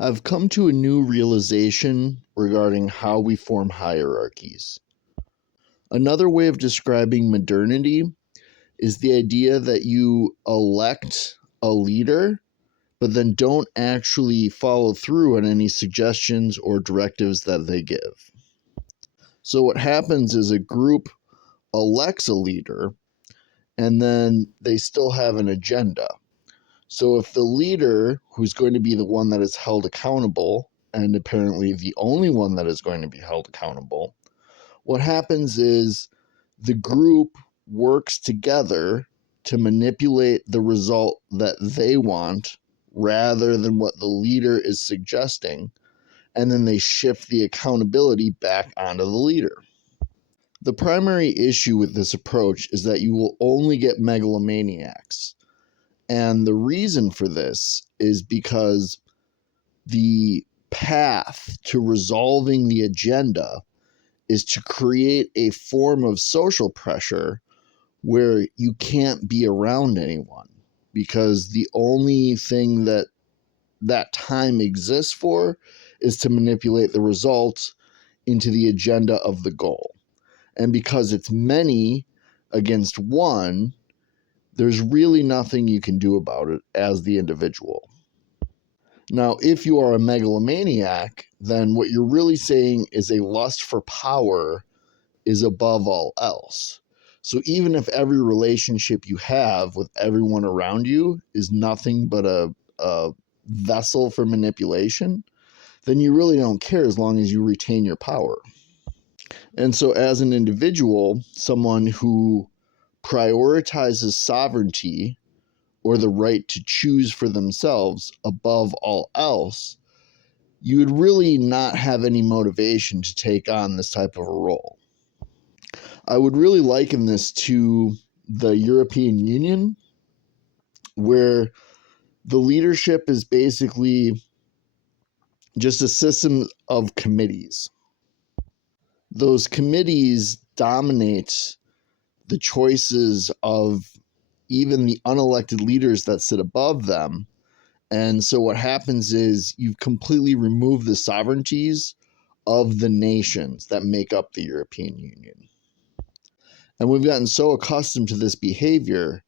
I've come to a new realization regarding how we form hierarchies. Another way of describing modernity is the idea that you elect a leader, but then don't actually follow through on any suggestions or directives that they give. So, what happens is a group elects a leader, and then they still have an agenda. So if the leader, who's going to be the one that is held accountable, and apparently the only one that is going to be held accountable, what happens is the group works together to manipulate the result that they want rather than what the leader is suggesting, and then they shift the accountability back onto the leader. The primary issue with this approach is that you will only get megalomaniacs. And the reason for this is because the path to resolving the agenda is to create a form of social pressure where you can't be around anyone, because the only thing that time exists for is to manipulate the results into the agenda of the goal. And because it's many against one, there's really nothing you can do about it as the individual. Now, if you are a megalomaniac, then what you're really saying is a lust for power is above all else. So even if every relationship you have with everyone around you is nothing but a vessel for manipulation, then you really don't care as long as you retain your power. And so as an individual, someone who prioritizes sovereignty or the right to choose for themselves above all else, you would really not have any motivation to take on this type of a role. I would really liken this to the European Union, where the leadership is basically just a system of committees. Those committees dominate the choices of even the unelected leaders that sit above them. And so what happens is you've completely removed the sovereignties of the nations that make up the European Union. And we've gotten so accustomed to this behavior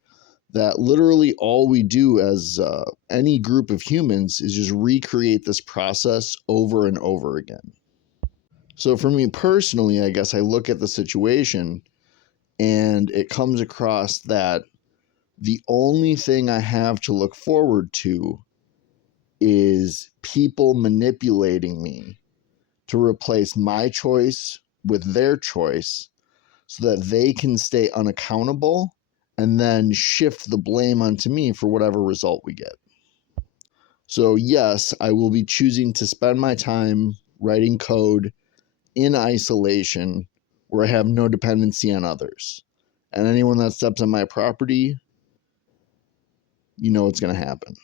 that literally all we do as any group of humans is just recreate this process over and over again. So for me personally, I guess I look at the situation and it comes across that the only thing I have to look forward to is people manipulating me to replace my choice with their choice so that they can stay unaccountable and then shift the blame onto me for whatever result we get. So yes, I will be choosing to spend my time writing code in isolation where I have no dependency on others. And anyone that steps on my property, you know what's going to happen.